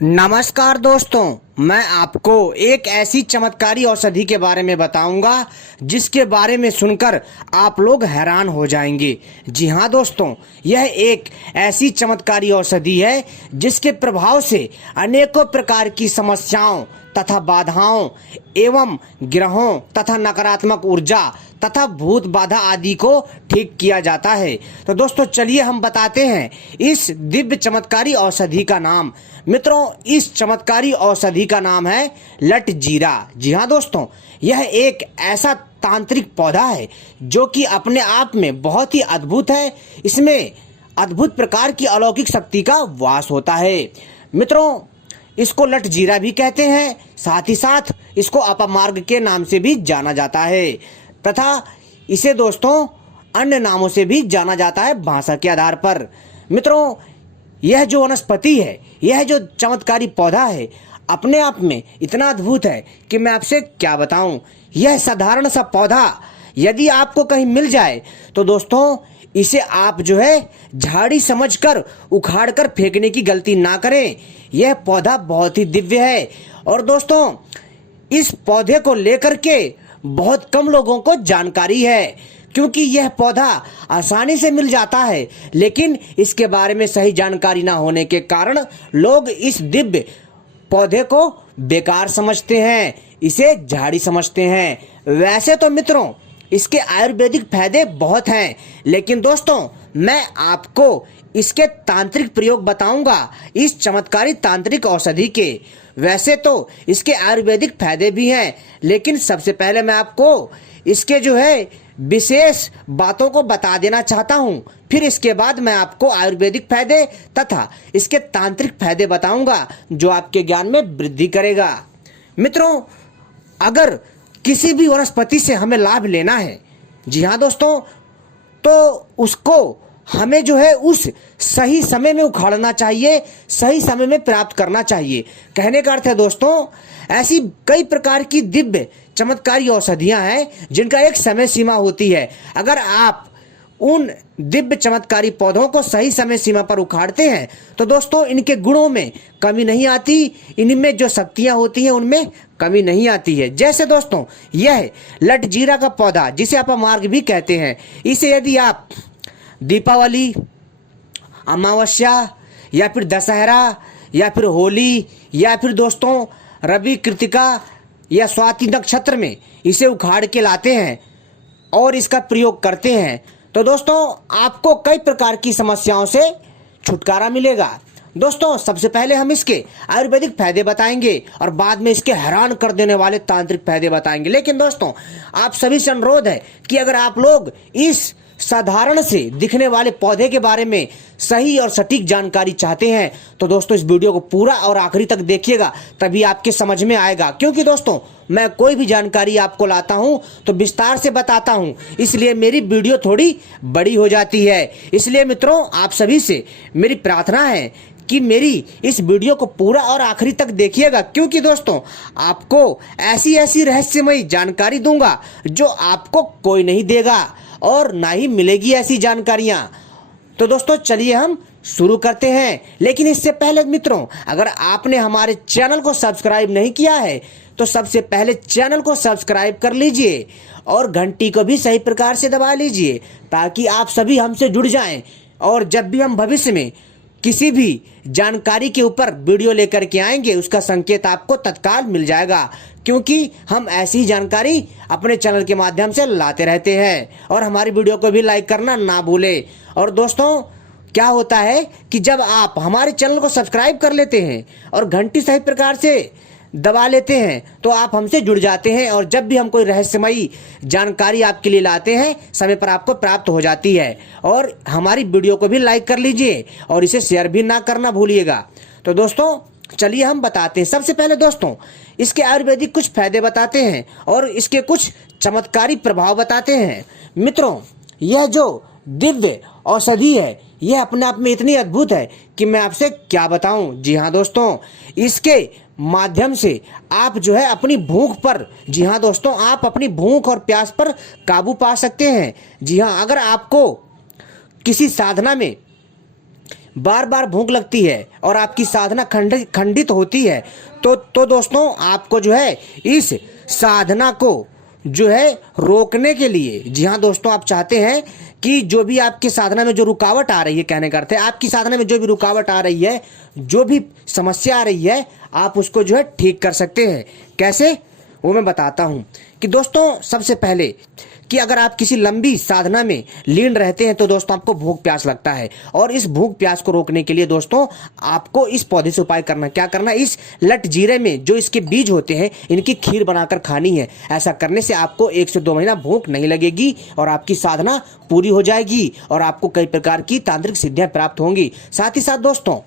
नमस्कार दोस्तों, मैं आपको एक ऐसी चमत्कारी औषधि के बारे में बताऊंगा जिसके बारे में सुनकर आप लोग हैरान हो जाएंगे। जी हाँ दोस्तों, यह एक ऐसी चमत्कारी औषधि है जिसके प्रभाव से अनेकों प्रकार की समस्याओं तथा बाधाओं एवं ग्रहों तथा नकारात्मक ऊर्जा तथा भूत बाधा आदि को ठीक किया जाता है। तो दोस्तों चलिए हम बताते हैं इस दिव्य चमत्कारी औषधि का नाम। मित्रों, इस चमत्कारी औषधि का नाम है लट जीरा। जी हाँ दोस्तों, यह एक ऐसा तांत्रिक पौधा है जो कि अपने आप में बहुत ही अद्भुत है। इसमें अद्भुत प्रकार की अलौकिक शक्ति का वास होता है। मित्रों, इसको लट जीरा भी कहते हैं, साथ ही साथ इसको अपमार्ग के नाम से भी जाना जाता है तथा इसे दोस्तों अन्य नामों से भी जाना जाता है भाषा के आधार पर। मित्रों, यह जो वनस्पति है, यह जो चमत्कारी पौधा है, अपने आप में इतना अद्भुत है कि मैं आपसे क्या बताऊं। यह साधारण सा पौधा यदि आपको कहीं मिल जाए तो दोस्तों इसे आप जो है झाड़ी समझकर उखाड़ कर फेंकने की गलती ना करें। यह पौधा बहुत ही दिव्य है और दोस्तों इस पौधे को लेकर के बहुत कम लोगों को जानकारी है, क्योंकि यह पौधा आसानी से मिल जाता है, लेकिन इसके बारे में सही जानकारी ना होने के कारण लोग इस दिव्य पौधे को बेकार समझते हैं, इसे झाड़ी समझते हैं। वैसे तो मित्रों इसके आयुर्वेदिक फायदे बहुत हैं, लेकिन दोस्तों मैं आपको इसके तांत्रिक प्रयोग बताऊंगा इस चमत्कारी तांत्रिक औषधि के। वैसे तो इसके आयुर्वेदिक फायदे भी हैं, लेकिन सबसे पहले मैं आपको इसके जो है विशेष बातों को बता देना चाहता हूं। फिर इसके बाद मैं आपको आयुर्वेदिक फायदे तथा इसके तांत्रिक फायदे बताऊंगा जो आपके ज्ञान में वृद्धि करेगा। मित्रों, अगर किसी भी वनस्पति से हमें लाभ लेना है, जी हाँ दोस्तों, तो उसको हमें जो है उस सही समय में उखाड़ना चाहिए, सही समय में प्राप्त करना चाहिए। कहने का अर्थ है दोस्तों, ऐसी कई प्रकार की दिव्य चमत्कारी औषधियां हैं जिनका एक समय सीमा होती है। अगर आप उन दिव्य चमत्कारी पौधों को सही समय सीमा पर उखाड़ते हैं तो दोस्तों इनके गुणों में कमी नहीं आती, इनमें जो शक्तियां होती हैं उनमें कमी नहीं आती है। जैसे दोस्तों यह लट जीरा का पौधा, जिसे अपमार्ग भी कहते हैं, इसे यदि आप दीपावली, अमावस्या या फिर दशहरा या फिर होली या फिर दोस्तों रवि कृतिका या स्वाति नक्षत्र में इसे उखाड़ के लाते हैं और इसका प्रयोग करते हैं तो दोस्तों आपको कई प्रकार की समस्याओं से छुटकारा मिलेगा। दोस्तों सबसे पहले हम इसके आयुर्वेदिक फायदे बताएंगे और बाद में इसके हैरान कर देने वाले तांत्रिक फायदे बताएंगे। लेकिन दोस्तों आप सभी से अनुरोध है कि अगर आप लोग इस साधारण से दिखने वाले पौधे के बारे में सही और सटीक जानकारी चाहते हैं तो दोस्तों इस वीडियो को पूरा और आखिरी तक देखिएगा, तभी आपके समझ में आएगा। क्योंकि दोस्तों मैं कोई भी जानकारी आपको लाता हूं तो विस्तार से बताता हूं, इसलिए मेरी वीडियो थोड़ी बड़ी हो जाती है। इसलिए मित्रों आप सभी से मेरी प्रार्थना है कि मेरी इस वीडियो को पूरा और आखिरी तक देखिएगा, क्योंकि दोस्तों आपको ऐसी ऐसी रहस्यमयी जानकारी दूंगा जो आपको कोई नहीं देगा और ना ही मिलेगी ऐसी जानकारियां। तो दोस्तों चलिए हम शुरू करते हैं। लेकिन इससे पहले मित्रों, अगर आपने हमारे चैनल को सब्सक्राइब नहीं किया है तो सबसे पहले चैनल को सब्सक्राइब कर लीजिए और घंटी को भी सही प्रकार से दबा लीजिए ताकि आप सभी हमसे जुड़ जाएं और जब भी हम भविष्य में किसी भी जानकारी के ऊपर वीडियो लेकर के आएंगे उसका संकेत आपको तत्काल मिल जाएगा, क्योंकि हम ऐसी जानकारी अपने चैनल के माध्यम से लाते रहते हैं। और हमारी वीडियो को भी लाइक करना ना भूलें। और दोस्तों क्या होता है कि जब आप हमारे चैनल को सब्सक्राइब कर लेते हैं और घंटी सही प्रकार से दबा लेते हैं तो आप हमसे जुड़ जाते हैं और जब भी हम कोई रहस्यमयी जानकारी आपके लिए लाते हैं समय पर आपको प्राप्त हो जाती है। और हमारी वीडियो को भी लाइक कर लीजिए और इसे शेयर भी ना करना भूलिएगा। तो दोस्तों चलिए हम बताते हैं। सबसे पहले दोस्तों इसके आयुर्वेदिक कुछ फायदे बताते हैं और इसके कुछ चमत्कारी प्रभाव बताते हैं। मित्रों यह जो दिव्य औषधि है यह अपने आप में इतनी अद्भुत है कि मैं आपसे क्या बताऊं। जी हाँ दोस्तों, इसके माध्यम से आप जो है अपनी भूख पर, जी हाँ दोस्तों, आप अपनी भूख और प्यास पर काबू पा सकते हैं। जी हाँ, अगर आपको किसी साधना में बार बार भूख लगती है और आपकी साधना खंडित होती है, तो दोस्तों आपको जो है इस साधना को जो है रोकने के लिए, जी हाँ दोस्तों, आप चाहते हैं कि जो भी आपकी साधना में जो रुकावट आ रही है, कहने का अर्थ है आपकी साधना में जो भी रुकावट आ रही है, जो भी समस्या आ रही है, आप उसको जो है ठीक कर सकते हैं। कैसे, वो मैं बताता हूं कि दोस्तों सबसे पहले कि अगर आप किसी लंबी साधना में लीन रहते हैं तो दोस्तों आपको भूख प्यास लगता है, और इस भूख प्यास को रोकने के लिए दोस्तों आपको इस पौधे से उपाय करना, क्या करना, इस लट जीरे में जो इसके बीज होते हैं इनकी खीर बनाकर खानी है। ऐसा करने से आपको 1 से 2 महीना भूख नहीं लगेगी और आपकी साधना पूरी हो जाएगी और आपको कई प्रकार की तांत्रिक सिद्धियां प्राप्त होंगी। साथ ही साथ दोस्तों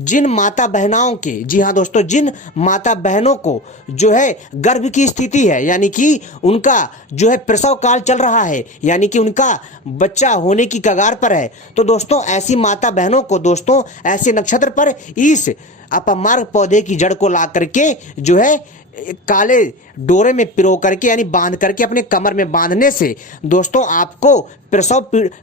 जिन माता बहनाओं के, जी हाँ दोस्तों, जिन माता बहनों को जो है गर्भ की स्थिति है, यानी कि उनका जो है प्रसव काल चल रहा है, यानी कि उनका बच्चा होने की कगार पर है, तो दोस्तों ऐसी माता बहनों को दोस्तों ऐसे नक्षत्र पर इस अपमार्ग पौधे की जड़ को ला करके जो है काले डोरे में पिरो करके, यानी बांध करके अपने कमर में बांधने से दोस्तों आपको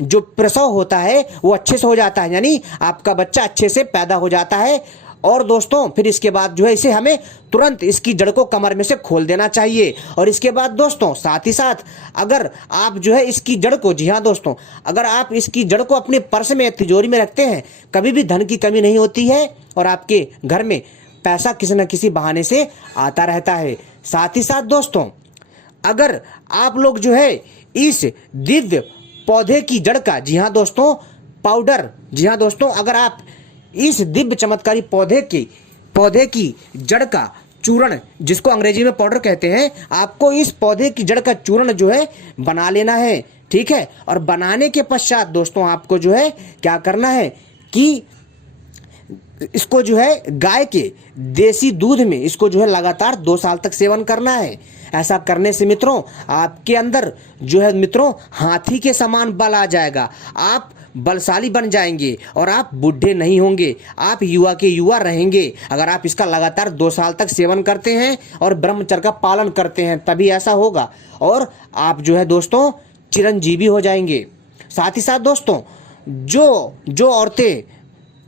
जो प्रसव होता है वो अच्छे से हो जाता है, यानी आपका बच्चा अच्छे से पैदा हो जाता है। और दोस्तों फिर इसके बाद जो है इसे हमें तुरंत इसकी जड़ को कमर में से खोल देना चाहिए। और इसके बाद दोस्तों साथ ही साथ अगर आप जो है इसकी जड़ को, जी हाँ दोस्तों, अगर आप इसकी जड़ को अपने पर्स में, तिजोरी में रखते हैं, कभी भी धन की कमी नहीं होती है और आपके घर में पैसा किसी न किसी बहाने से आता रहता है। साथ ही साथ दोस्तों अगर आप लोग जो है इस दिव्य पौधे की जड़ का, जी हाँ दोस्तों, पाउडर, जी हाँ दोस्तों, अगर आप इस दिव्य चमत्कारी पौधे की जड़ का चूर्ण, जिसको अंग्रेजी में पाउडर कहते हैं, आपको इस पौधे की जड़ का चूर्ण जो है बना लेना है, ठीक है। और बनाने के पश्चात दोस्तों आपको जो है क्या करना है कि इसको जो है गाय के देसी दूध में इसको जो है लगातार 2 साल तक सेवन करना है। ऐसा करने से मित्रों आपके अंदर जो है मित्रों हाथी के समान बल आ जाएगा, आप बलशाली बन जाएंगे और आप बूढ़े नहीं होंगे, आप युवा के युवा रहेंगे। अगर आप इसका लगातार 2 साल तक सेवन करते हैं और ब्रह्मचर्य का पालन करते हैं तभी ऐसा होगा, और आप जो है दोस्तों चिरंजीवी हो जाएंगे। साथ ही साथ दोस्तों जो औरतें,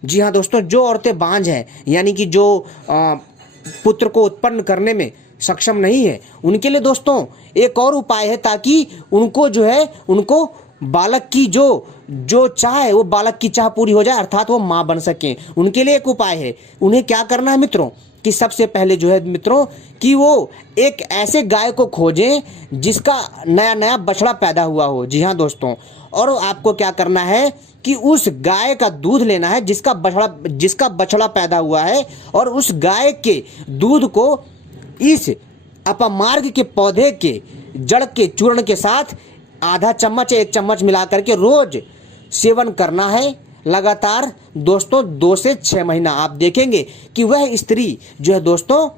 जी हाँ दोस्तों, जो औरतें बांझ हैं, यानी कि जो पुत्र को उत्पन्न करने में सक्षम नहीं है, उनके लिए दोस्तों एक और उपाय है, ताकि उनको जो है उनको बालक की जो चाह है वो बालक की चाह पूरी हो जाए, अर्थात वो माँ बन सकें। उनके लिए एक उपाय है, उन्हें क्या करना है मित्रों कि सबसे पहले जो है मित्रों कि वो एक ऐसे गाय को खोजें जिसका नया नया बछड़ा पैदा हुआ हो, जी हाँ दोस्तों, और आपको क्या करना है कि उस गाय का दूध लेना है जिसका बछड़ा पैदा हुआ है, और उस गाय के दूध को इस अपमार्ग के पौधे के जड़ के चूर्ण के साथ आधा चम्मच या 1 चम्मच मिला करके रोज सेवन करना है लगातार दोस्तों 2 से 6 महीना। आप देखेंगे कि वह स्त्री जो है दोस्तों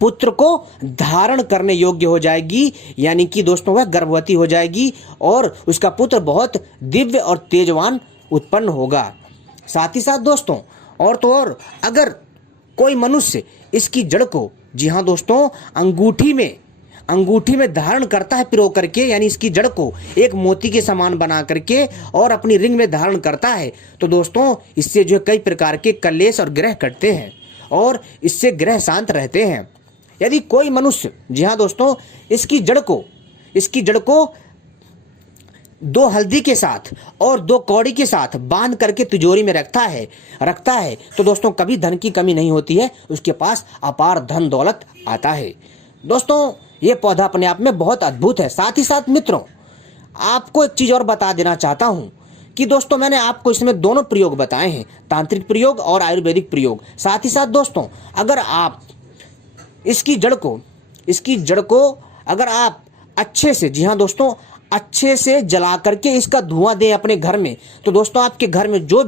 पुत्र को धारण करने योग्य हो जाएगी, यानी कि दोस्तों वह गर्भवती हो जाएगी और उसका पुत्र बहुत दिव्य और तेजवान उत्पन्न होगा। साथ ही साथ दोस्तों और तो और अगर कोई मनुष्य इसकी जड़ को, जी हाँ दोस्तों, अंगूठी में धारण करता है पिरो करके, यानी इसकी जड़ को एक मोती के समान बना करके और अपनी रिंग में धारण करता है, तो दोस्तों इससे जो कई प्रकार के कलेश और ग्रह कटते हैं और इससे ग्रह शांत रहते हैं। यदि कोई मनुष्य, जी हाँ दोस्तों, इसकी जड़ को 2 हल्दी के साथ और 2 कौड़ी के साथ बांध करके तिजोरी में रखता है तो दोस्तों कभी धन की कमी नहीं होती है, उसके पास अपार धन दौलत आता है। दोस्तों ये पौधा अपने आप में बहुत अद्भुत है। साथ ही साथ मित्रों आपको एक चीज और बता देना चाहता हूं कि दोस्तों मैंने आपको इसमें दोनों प्रयोग बताए हैं, तांत्रिक प्रयोग और आयुर्वेदिक प्रयोग। साथ ही साथ दोस्तों अगर आप इसकी जड़ को अगर आप अच्छे से, जी हाँ दोस्तों, अच्छे से जला करके इसका धुआं दें अपने घर में, तो दोस्तों आपके घर में जो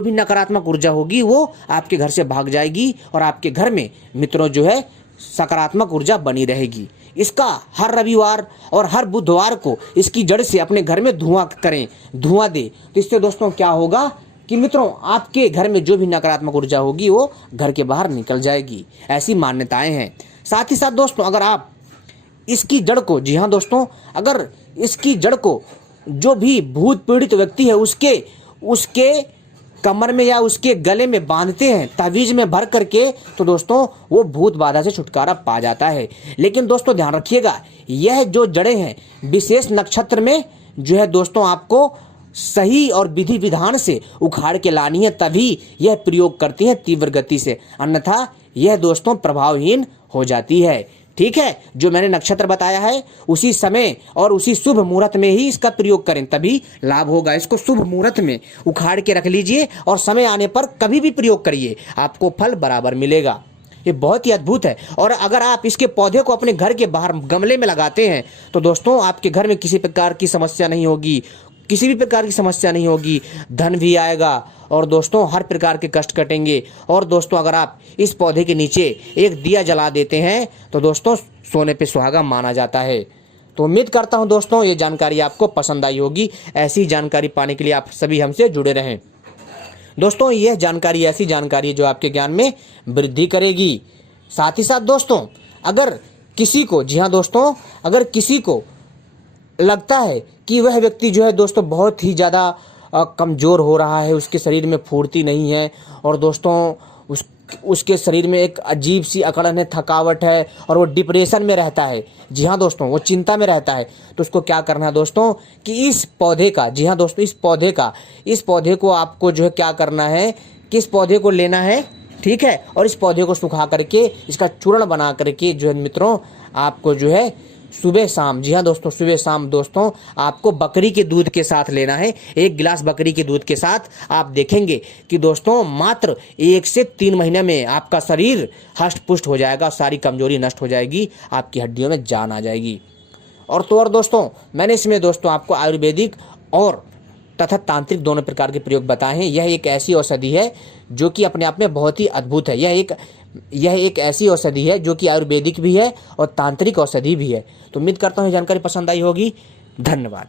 भी नकारात्मक ऊर्जा होगी वो आपके घर से भाग जाएगी और आपके घर में मित्रों जो है सकारात्मक ऊर्जा बनी रहेगी। इसका हर रविवार और हर बुधवार को इसकी जड़ से अपने घर में धुआं दें, तो इससे दोस्तों क्या होगा कि मित्रों आपके घर में जो भी नकारात्मक ऊर्जा होगी वो घर के बाहर निकल जाएगी, ऐसी मान्यताएं हैं। साथ ही साथ दोस्तों अगर आप इसकी जड़ को, जी हाँ दोस्तों, अगर इसकी जड़ को जो भी भूत पीड़ित व्यक्ति है उसके कमर में या उसके गले में बांधते हैं तावीज में भर करके, तो दोस्तों वो भूत बाधा से छुटकारा पा जाता है। लेकिन दोस्तों ध्यान रखिएगा, यह जो जड़ें हैं विशेष नक्षत्र में जो है दोस्तों आपको सही और विधि विधान से उखाड़ के लानी है, तभी यह प्रयोग करती हैं तीव्र गति से, अन्यथा यह दोस्तों प्रभावहीन हो जाती है। ठीक है, जो मैंने नक्षत्र बताया है उसी समय और उसी शुभ मुहूर्त में ही इसका प्रयोग करें, तभी लाभ होगा। इसको शुभ मुहूर्त में उखाड़ के रख लीजिए और समय आने पर कभी भी प्रयोग करिए, आपको फल बराबर मिलेगा। ये बहुत ही अद्भुत है। और अगर आप इसके पौधे को अपने घर के बाहर गमले में लगाते हैं तो दोस्तों आपके घर में किसी प्रकार की समस्या नहीं होगी, किसी भी प्रकार की समस्या नहीं होगी, धन भी आएगा और दोस्तों हर प्रकार के कष्ट कटेंगे। और दोस्तों अगर आप इस पौधे के नीचे एक दिया जला देते हैं तो दोस्तों सोने पे सुहागा माना जाता है। तो उम्मीद करता हूं दोस्तों ये जानकारी आपको पसंद आई होगी। ऐसी जानकारी पाने के लिए आप सभी हमसे जुड़े रहें। दोस्तों यह जानकारी ऐसी जानकारी है जो आपके ज्ञान में वृद्धि करेगी। साथ ही साथ दोस्तों अगर किसी को, जी हाँ दोस्तों, अगर किसी को लगता है कि वह व्यक्ति जो है दोस्तों बहुत ही ज़्यादा कमज़ोर हो रहा है, उसके शरीर में फुर्ती नहीं है और दोस्तों उसके शरीर में एक अजीब सी अकड़न है, थकावट है और वो डिप्रेशन में रहता है, जी हाँ दोस्तों वो चिंता में रहता है, तो उसको क्या करना है दोस्तों कि इस पौधे का, जी हाँ दोस्तों इस पौधे को आपको जो है क्या करना है कि इस पौधे को लेना है, ठीक है, और इस पौधे को सुखा करके इसका चूर्ण बना करके जो है मित्रों आपको जो है सुबह शाम, जी हाँ दोस्तों सुबह शाम दोस्तों आपको बकरी के दूध के साथ लेना है। 1 गिलास बकरी के दूध के साथ आप देखेंगे कि दोस्तों मात्र 1 से 3 महीने में आपका शरीर हष्ट पुष्ट हो जाएगा, सारी कमजोरी नष्ट हो जाएगी, आपकी हड्डियों में जान आ जाएगी। और दोस्तों मैंने इसमें दोस्तों आपको आयुर्वेदिक और तथा तांत्रिक दोनों प्रकार के प्रयोग बताए हैं। यह एक ऐसी औषधि है जो कि अपने आप में बहुत ही अद्भुत है। यह एक ऐसी औषधि है जो कि आयुर्वेदिक भी है और तांत्रिक औषधि भी है। तो उम्मीद करता हूँ ये जानकारी पसंद आई होगी। धन्यवाद।